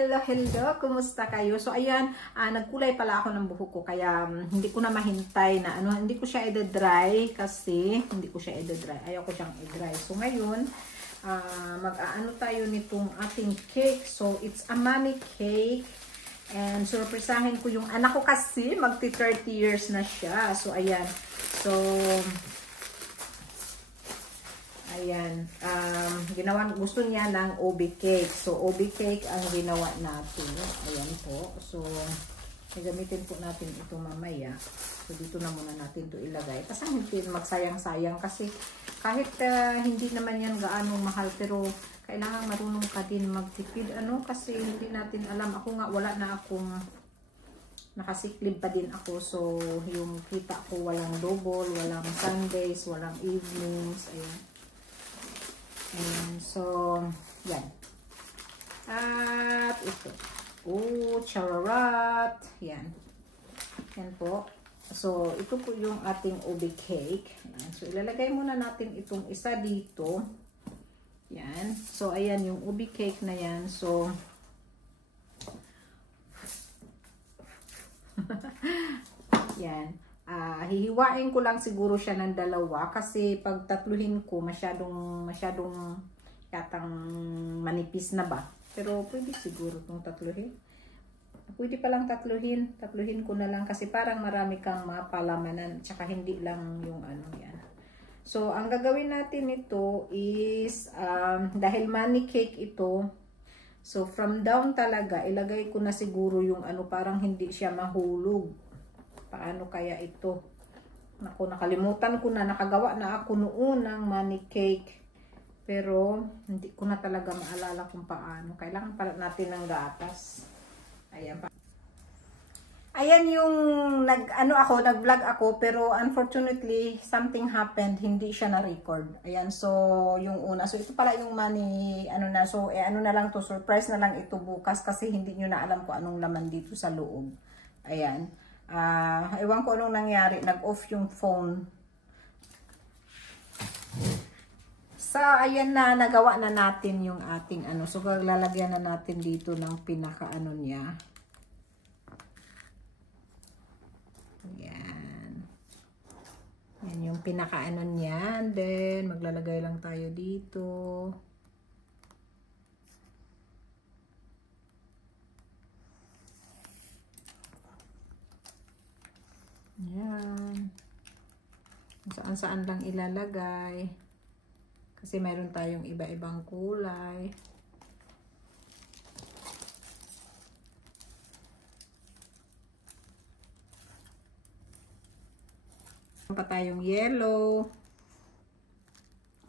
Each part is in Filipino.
Hello! Kumusta kayo? So, ayan, nagkulay pala ako ng buhok ko, kaya hindi ko na mahintay na, hindi ko siya i-dry kasi, ayaw ko siyang i-dry. So, ngayon, mag-aano tayo nitong ating cake. So, it's a money cake. And, surpresahin ko yung anak ko kasi, magti-30 years na siya. So, ayan. So, ayan, gusto niya ng OB cake. So, OB cake ang ginawa natin. Ayan po. So, gagamitin po natin ito mamaya. So, dito na muna natin ito ilagay. Kasi hindi magsayang-sayang. Kasi kahit hindi naman yan gaanong mahal, pero kailangan marunong ka din magtipid. Kasi hindi natin alam. Ako nga, wala na akong nakasiklib pa din ako. So, yung kita ko walang double, walang Sundays, walang evenings. Ayan. And so, yan. At ito. Chararat. Yan. Yan po. So, ito po yung ating OB cake. Yan. So, ilalagay muna natin itong isa dito. Yan. So, ayan yung OB cake na yan. So, yan. Hihiwain ko lang siguro siya ng dalawa kasi pag tatluhin ko masyadong yatang manipis na ba. Pero pwede siguro itong tatluhin. Pwede palang tatluhin ko na lang kasi parang marami kang mapalamanan tsaka hindi lang yung yan. So ang gagawin natin ito is dahil money cake ito, so from down talaga ilagay ko na siguro yung parang hindi siya mahulog. Paano kaya ito? Naku, nakalimutan ko na. Nakagawa na ako noon ng money cake. Pero, hindi ko na talaga maalala kung paano. Kailangan pala natin ng gatas. Ayan pa. Ayan yung nag-vlog ako. Pero, unfortunately, something happened. Hindi siya na-record. Ayan, so, yung una. So, ito pala yung money, So, na lang to. Surprise na lang ito bukas. Kasi hindi nyo na alam kung anong laman dito sa loob. Ayan. Ewan ko anong nangyari, nag-off yung phone. So, ayan na, nagawa na natin yung ating So, lalagyan na natin dito ng pinaka niya. Ayan. Ayan yung pinaka niya. And then, maglalagay lang tayo dito. Ayan. Saan-saan lang ilalagay. Kasi mayroon tayong iba-ibang kulay. Mayroon pa tayong yellow,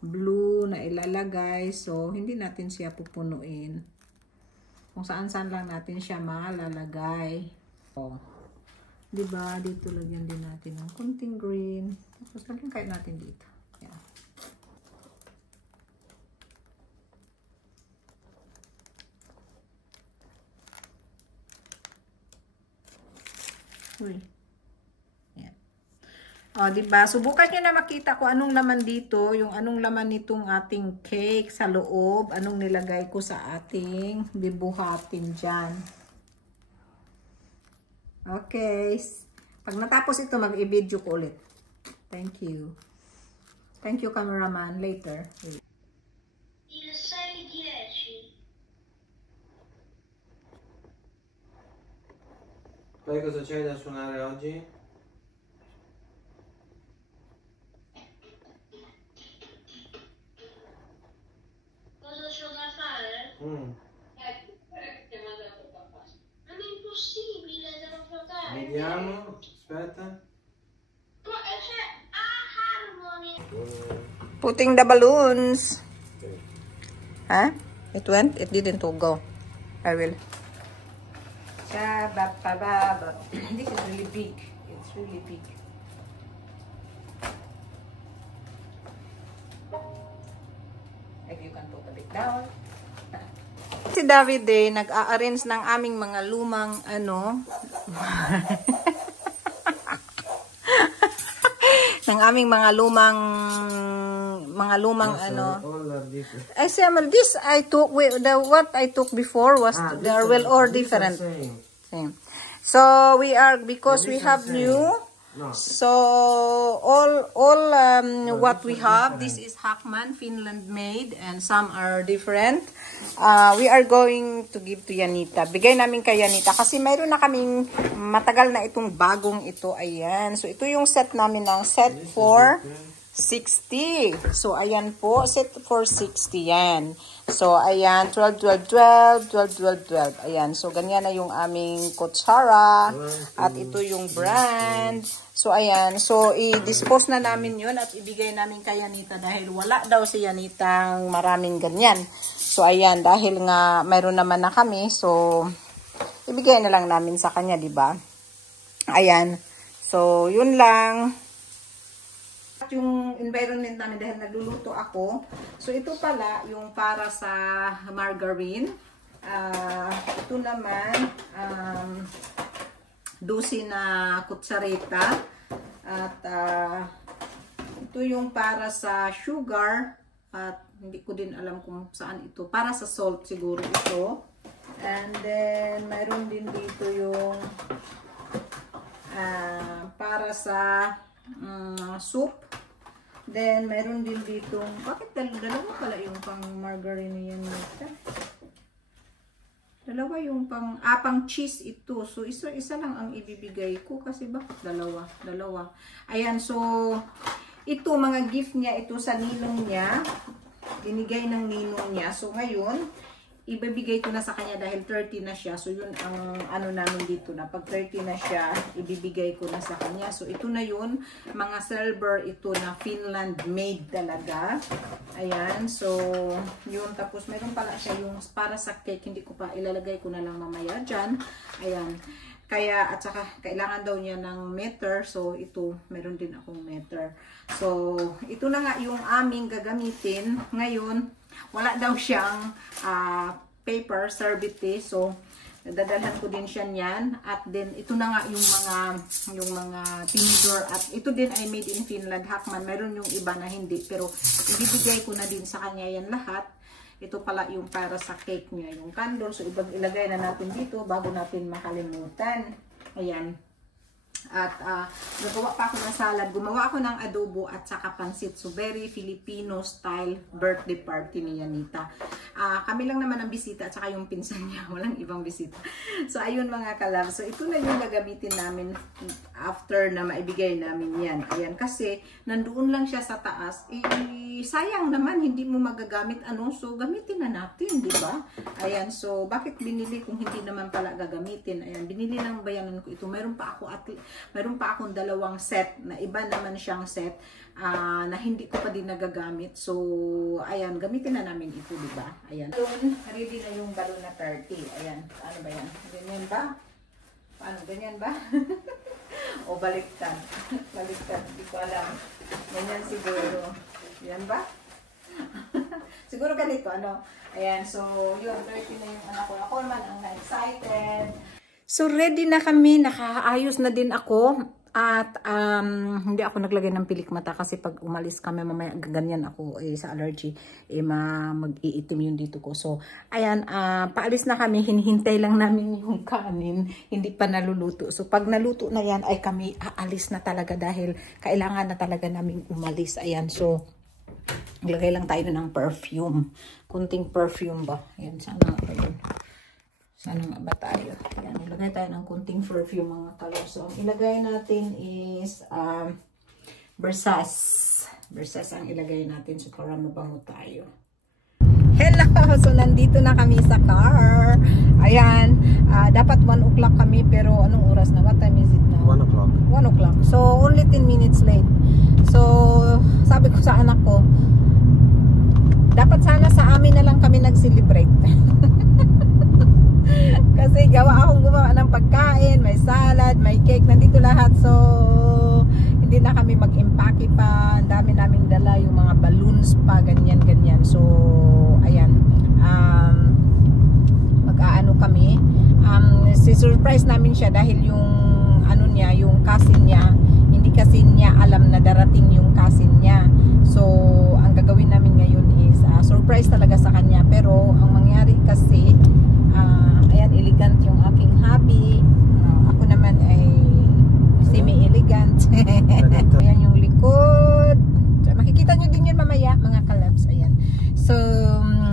blue na ilalagay. So, hindi natin siya pupunuin. Kung saan-saan lang natin siya malalagay. Diba? Dito lagyan din natin ng konting green. Tapos lagyan kahit natin dito. Yan. Uy. Yan. Diba? Subukan nyo na makita ko anong laman dito. Yung anong laman nitong ating cake sa loob. Anong nilagay ko sa ating bibuhatin dyan. Okay. Pag natapos ito, mag-i-video ko ulit. Thank you. Thank you, cameraman. Later. Il 6-10. Poi cosa c'hai da suonare oggi? Cosa c'ho da fare? Ma è impossibile, devo giocare. Vediamo, aspetta. Ma c'è Harmony. Putting the balloons. Huh? It went? It didn't go. I will. This is really big. It's really big. If you can put a bit down. Si David nag-a-arrange ng aming mga lumang ng aming mga lumang mga lumang So ano. all are different. I say, this I took, what I took before was, they are well or These are different. same. Same. So we are, because we these are have same. new, No. so all what we have, this is Hackman, Finland made, and some are different. We are going to give to Yanita. Bigay namin kay Yanita kasi mayroon na kaming matagal na itong bagong ito. Ayan. So ito yung set namin ng set for 60. So ayan po, set for 60 yan. So ayan, 12, 12, 12, 12, 12, 12. Ayan, so ganyan na yung aming kutsara. At ito yung brand. So ayan, so i-dispose na namin yun at ibigay namin kay Yanita dahil wala daw si Yanitang maraming ganyan. So ayan, dahil nga mayroon naman na kami, so ibigay na lang namin sa kanya, di ba? Ayan. So yun lang. Yung environment namin dahil nagluluto ako. So ito pala yung para sa margarine. Ito naman 12 na kutsareta. At ito yung para sa sugar. At hindi ko din alam kung saan ito. Para sa salt siguro ito. And then mayroon din dito yung para sa soup. Then mayroon din dito, bakit dalawa pala yung pang margarine yan nito? Dalawa yung pang cheese ito. So isa lang ang ibibigay ko kasi bakit dalawa? Ayan, so ito mga gift niya ito sa ninong niya. Binigay ng ninong niya. So ngayon, ibibigay ko na sa kanya dahil 30 na siya. So yun ang ano namin dito na pag 30 na siya, ibibigay ko na sa kanya. So ito na yun, mga silver ito na Finland made talaga. Ayan, so yun. Tapos meron pala siya yung para sa cake, hindi ko pa ilalagay ko na lang mamaya dyan. Ayan. Kaya, at saka, kailangan daw niya ng meter. So, ito, meron din akong meter. So, ito na nga yung aming gagamitin. Ngayon, wala daw siyang paper, serviette. So, dadalhan ko din siya niyan. At then, ito na nga yung mga tinidor. At ito din ay made in Finland, Hackman. Meron yung iba na hindi. Pero, ibibigay ko na din sa kanya yan lahat. Ito pala yung para sa cake niya, yung candle. So, ilagay na natin dito bago natin makalimutan. Ayan. At nagawa pa ako ng salad. Gumawa ako ng adobo at saka pansit. So, very Filipino style birthday party ni Yanita. Kami lang naman ang bisita at saka yung pinsan niya. Walang ibang bisita. So, ayun mga kalab. So, ito na yung gagamitin namin after na maibigay namin yan. Ayan. Kasi, nandoon lang siya sa taas. Sayang naman, hindi mo magagamit ano. So, gamitin na natin, di ba? Ayan. So, bakit binili kung hindi naman pala gagamitin? Ayan. Binili ng bayanan ko ito. Mayroon pa akong dalawang set na iba naman siyang set na hindi ko pa din nagagamit. So, ayan, gamitin na namin ito, di ba? Ayan. Ready na yung balon na 30. Ayan. Ano ba yan? Ganyan ba? Paano? Ganyan ba? O baliktad. Baliktad. Hindi ko alam. Ganyan siguro. Yan ba? Siguro ganito, ano? Ayan. So, yun. 30 na yung anak ko. Ako naman ang na-excited. So, ready na kami. Nakaayos na din ako. At hindi ako naglagay ng pilik mata kasi pag umalis kami mamaya ganyan ako sa allergy mag-iitim yung dito ko. So ayan, paalis na kami, hinihintay lang namin yung kanin, hindi pa naluluto. So pag naluto na yan ay kami aalis na talaga dahil kailangan na talaga namin umalis. Ayan, so maglagay lang tayo ng perfume. Kunting perfume ba? Ayan, sana ayun. Sana nga ba tayo? Ayan, ilagay tayo ng kunting perfume mga kalor. So, ang ilagay natin is Versace. Versace ang ilagay natin. So, para mabango tayo. Hello! So, nandito na kami sa car. Ayan. Dapat 1 o'clock kami. Pero, anong oras na? What time is it now? 1 o'clock. 1 o'clock. So, only 10 minutes late. So, sabi ko sa anak ko, dapat sana sa amin na lang kami nag-celebrate. Kasi gumawa ng pagkain, may salad, may cake, nandito lahat. So, hindi na kami mag-impake pa. Ang dami naming dala, yung mga balloons pa, ganyan. So, ayan. Mag-aano kami. Si-surprise namin siya dahil yung, ano niya, yung cousin niya, hindi kasi niya alam na darating yung cousin niya. So, ang gagawin namin ngayon is surprise talaga sa kanya. Pero, ang mangyari kasi, ayan, elegant yung aking hubby. Ako naman ay semi-elegant. Ayan yung likod. Makikita nyo din yun mamaya, mga kalabs. Ayan. So,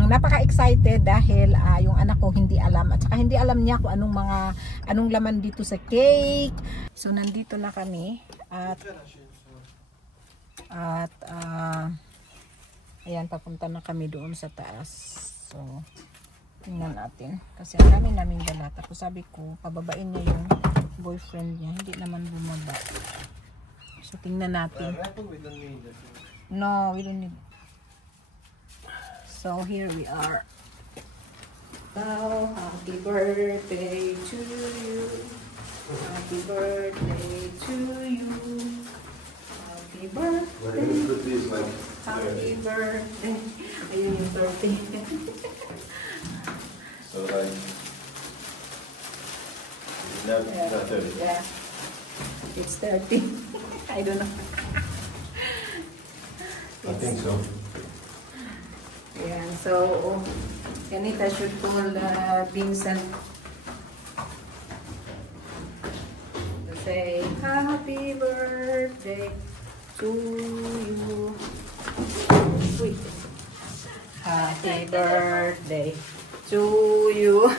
napaka-excited dahil yung anak ko hindi alam. At saka hindi alam niya kung anong laman dito sa cake. So, nandito na kami. At ayan, papunta na kami doon sa taas. So, tingnan natin. Kasi ang dami naming dala. Tapos sabi ko, pababain niya yung boyfriend niya. Hindi naman bumaba. So, tingnan natin. No, we don't need. So, here we are. Oh, happy birthday to you. Happy birthday to you. Happy birthday. Happy birthday. Ayun yung birthday. So like, not 30. Yeah. It's 30. I don't know. I think so. Yeah, so Ganita should call Vincent to say happy birthday to you. Wait. Happy birthday to you.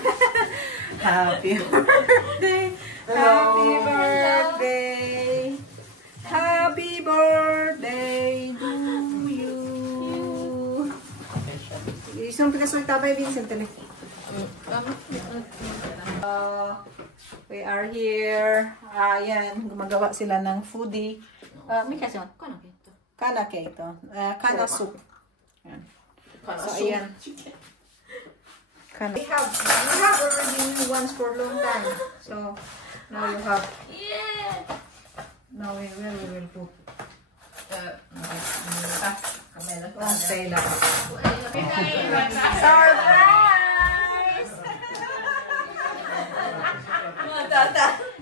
Happy birthday. Happy birthday. Happy birthday to you. Isang pinasulit tayo, Vincent. We are here. Ayan, gumagawa sila ng foodie. May kasi kanake ito. Kana soup. Ayan. So, ayan. We have already once for a long time. So, now you have. Now we will put. Say that. Surprise!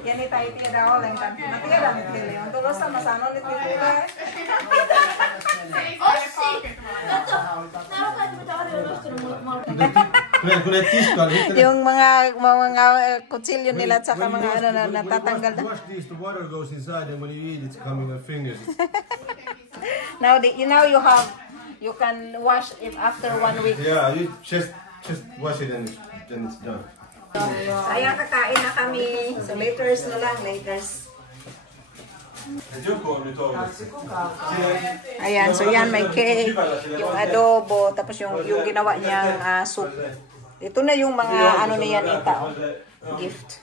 Yan ita itira ko lang kan. Natira ni Tili. Ang tulos sa masano ni Tili. Yung mga kutsilyo nila at saka mga ano na natatanggal na. The water goes inside, and when you eat, it's coming on fingers. Now you can wash it after 1 week. Yeah, you just wash it and then it's done. So, ayan, kakain na kami. So, laters na lang, laters. Ayan, so yan, may cake, yung adobo, tapos yung ginawa niyang soup. Ito na yung mga ano na yan, ita, gift.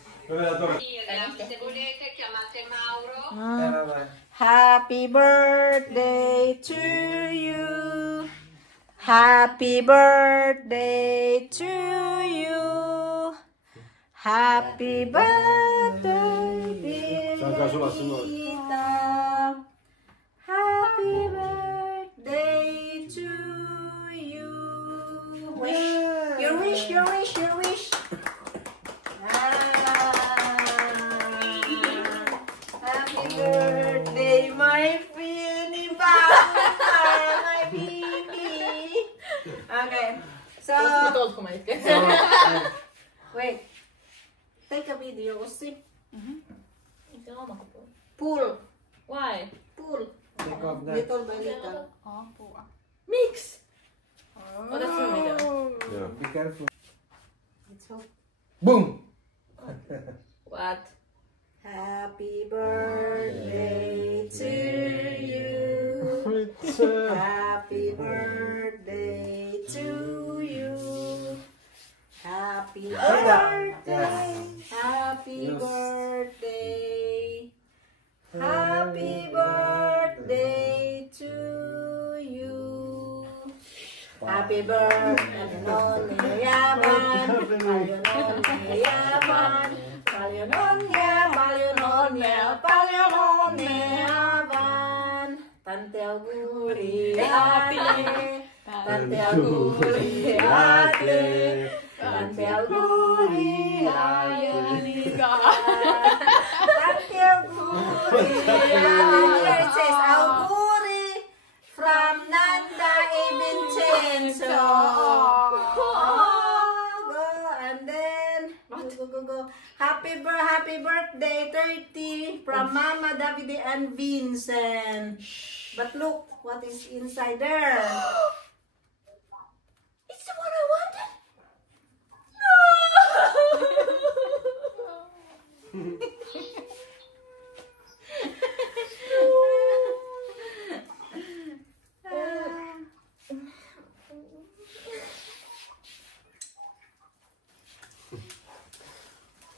Happy birthday to you. Happy birthday to you. Happy birthday, dear Lita. Happy birthday to you. Wish. Your wish, your wish, your wish. Happy birthday, my Philly my baby. Okay. So, wait. Take a video, see? Pull. Why? Pull. Take off that. Little by little. Mix. Oh, that's really good. Yeah. Be careful. Let's hope. Boom! What? Happy birthday to you. Happy birthday to you. Happy birthday. Happy birthday. Happy birthday to you. Happy birthday, Yaman. Yaman. Yaman. Tante auguri ate. Tante auguri ate. Tante auguri ate. Tante auguri ate. go. Happy birthday, 30 from Mama, Davide, and Vincent. But look, what is inside there? It's the one I wanted. No.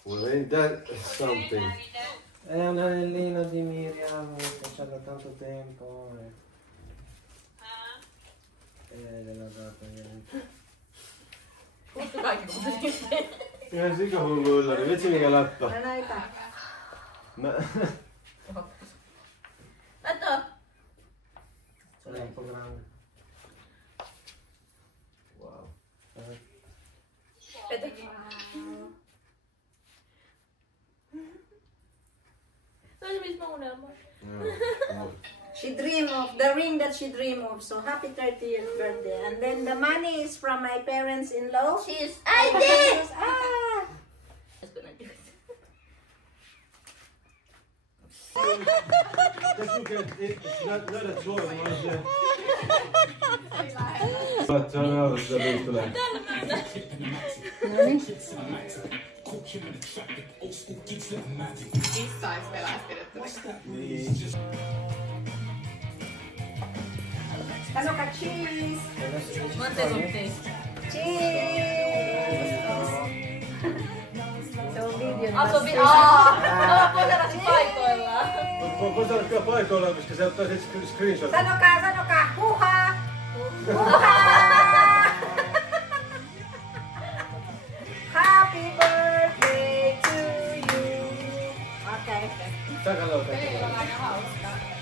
Well, ain't that something? È un anellino di Miriam che c'ha da tanto tempo. Gliel'ha dato niente. Mutta kaikki kuulitte. Ihan sikahullu ylläri, vitsi mikä läppä. Näitä. Lato. Se è un po' grande. Wow. Vetä. No se missä mä unelmoin. She dreamed of the ring that she dreamed of. So happy 30th birthday. And then the money is from my parents-in-law. Cheers. I did! Ah! I was gonna do it. Just look at it, it's not a toy, was it? But turn out the big flag. Kissais pelästynyt. Ano ka? Cheese! Monte something. Cheese! So video na. Aso vi... Aah! Poserasin paikoilla. Posaatkaa paikoillaan, koska sä ottaisit screenshot. Sano ka? Huha! Huha! Happy birthday to you! Okay. Takalo, Meillä on aina hauskaa.